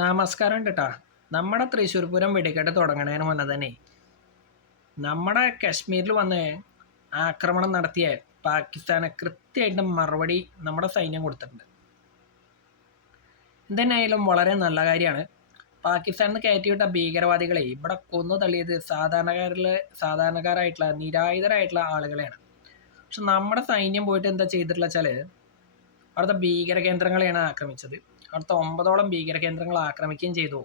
നമസ്കാരം കേട്ടാ. നമ്മുടെ തൃശ്ശൂർ പൂരം വെടിക്കെട്ട് തുടങ്ങണതിന് മുന്നേ തന്നെ നമ്മുടെ കശ്മീരിൽ വന്ന് ആക്രമണം നടത്തിയ പാകിസ്ഥാനെ കൃത്യമായിട്ട് മറുപടി നമ്മുടെ സൈന്യം കൊടുത്തിട്ടുണ്ട്. എന്തെന്നായാലും വളരെ നല്ല കാര്യമാണ്. പാകിസ്ഥാനിൽ നിന്ന് കയറ്റിവിട്ട ഭീകരവാദികളെ ഇവിടെ കൊന്നു തള്ളിയത് സാധാരണക്കാരായിട്ടുള്ള നിരായുധരായിട്ടുള്ള ആളുകളെയാണ്. പക്ഷെ നമ്മുടെ സൈന്യം പോയിട്ട് എന്താ ചെയ്തിട്ടുള്ള വെച്ചാൽ അവിടുത്തെ ഭീകര കേന്ദ്രങ്ങളെയാണ് ആക്രമിച്ചത്. അവിടുത്തെ 9ഓളം ഭീകര കേന്ദ്രങ്ങൾ ആക്രമിക്കുകയും ചെയ്തു.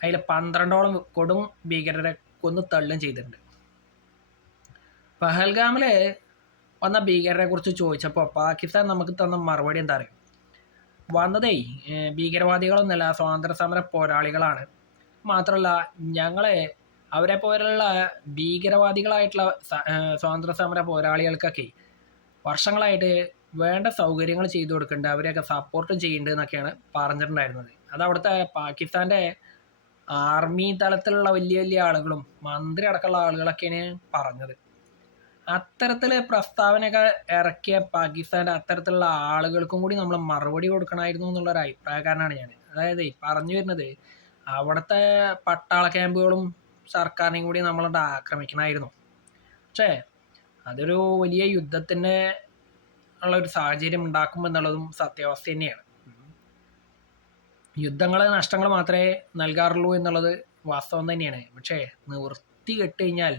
അതിൽ 12ഓളം കൊടും ഭീകരരെ കൊന്നു തള്ളുകയും ചെയ്തിട്ടുണ്ട്. പഹൽഗാമിൽ വന്ന ഭീകരരെ കുറിച്ച് ചോദിച്ചപ്പോൾ പാകിസ്ഥാൻ നമുക്ക് തന്ന മറുപടി എന്താ പറയുക? വന്നതേ ഭീകരവാദികളൊന്നുമല്ല, സ്വാതന്ത്ര്യ സമര പോരാളികളാണ്. മാത്രമല്ല ഞങ്ങളെ അവരെ പോലുള്ള ഭീകരവാദികളായിട്ടുള്ള സ്വാതന്ത്ര്യ സമര പോരാളികൾക്കൊക്കെ വർഷങ്ങളായിട്ട് വേണ്ട സൗകര്യങ്ങൾ ചെയ്തു കൊടുക്കുന്നുണ്ട്, അവരെയൊക്കെ സപ്പോർട്ടും ചെയ്യുന്നുണ്ട് എന്നൊക്കെയാണ് പറഞ്ഞിട്ടുണ്ടായിരുന്നത്. അത് അവിടുത്തെ പാകിസ്ഥാൻ്റെ ആർമി തലത്തിലുള്ള വലിയ വലിയ ആളുകളും മന്ത്രി അടക്കമുള്ള ആളുകളൊക്കെയാണ് പറഞ്ഞത്. അത്തരത്തിൽ പ്രസ്താവനയൊക്കെ ഇറക്കിയ പാകിസ്ഥാൻ്റെ അത്തരത്തിലുള്ള ആളുകൾക്കും കൂടി നമ്മൾ മറുപടി കൊടുക്കണമായിരുന്നു എന്നുള്ളൊരു അഭിപ്രായക്കാരനാണ് ഞാൻ. അതായത് പറഞ്ഞു വരുന്നത് അവിടുത്തെ പട്ടാള ക്യാമ്പുകളും സർക്കാരിനെയും കൂടി നമ്മളുടെ ആക്രമിക്കണമായിരുന്നു. പക്ഷേ അതൊരു വലിയ യുദ്ധത്തിൻ്റെ ഉള്ള ഒരു സാഹചര്യം ഉണ്ടാക്കുമെന്നുള്ളതും സത്യാവസ്ഥ തന്നെയാണ്. യുദ്ധങ്ങൾ നഷ്ടങ്ങൾ മാത്രമേ നൽകാറുള്ളൂ എന്നുള്ളത് വാസ്തവം തന്നെയാണ്. പക്ഷേ നിവൃത്തി കെട്ട് കഴിഞ്ഞാൽ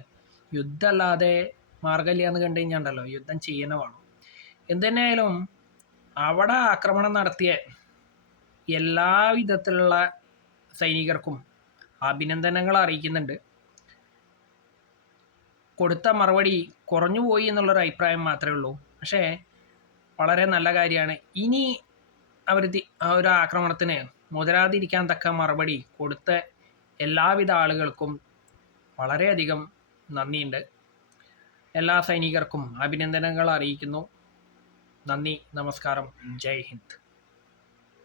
യുദ്ധമല്ലാതെ മാർഗമില്ല എന്ന് കണ്ടു കഴിഞ്ഞാൽ ഉണ്ടല്ലോ, യുദ്ധം ചെയ്യുന്ന വേണം. എന്തുതന്നെയായാലും അവിടെ ആക്രമണം നടത്തിയ എല്ലാ വിധത്തിലുള്ള സൈനികർക്കും അഭിനന്ദനങ്ങൾ അറിയിക്കുന്നുണ്ട്. കൊടുത്ത മറുപടി കുറഞ്ഞു പോയി എന്നുള്ളൊരു അഭിപ്രായം മാത്രമേ ഉള്ളൂ. പക്ഷേ വളരെ നല്ല കാര്യമാണ്. ഇനി അവർ ആ ഒരു ആക്രമണത്തിന് മുതലാതിരിക്കാൻ തക്ക മറുപടി കൊടുത്ത എല്ലാവിധ ആളുകൾക്കും വളരെയധികം നന്ദിയുണ്ട്. എല്ലാ സൈനികർക്കും അഭിനന്ദനങ്ങൾ അറിയിക്കുന്നു. നന്ദി, നമസ്കാരം, ജയ് ഹിന്ദ്.